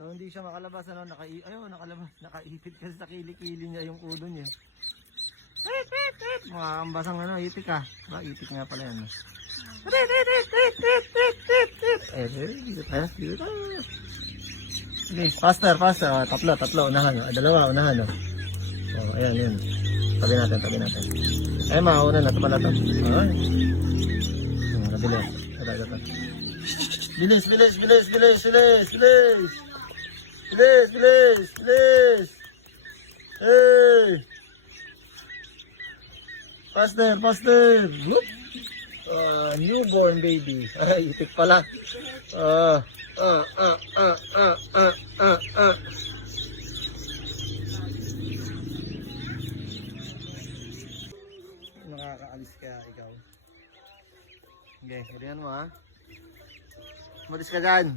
So hindi siya makalabas, ano, nakalabas, nakaipit kasi sa kilikili niya yung ulo niya. Makakambasang ano, ipik ah. Ba, ipik nga pala yan. Dito tayo, dito tayo. Sige, faster. Tatlo, unahan. Dalawa, unahan. Oh, ayan. Tabi natin. Ay, mauna na ito pala ito. Ay. Kabila. Ito. Bilis. Hey! Faster! Whoop! Newborn baby. Ay, itik pala. Nakakaalis ka ikaw. Okay, ganyan mo ha. Matis ka dyan.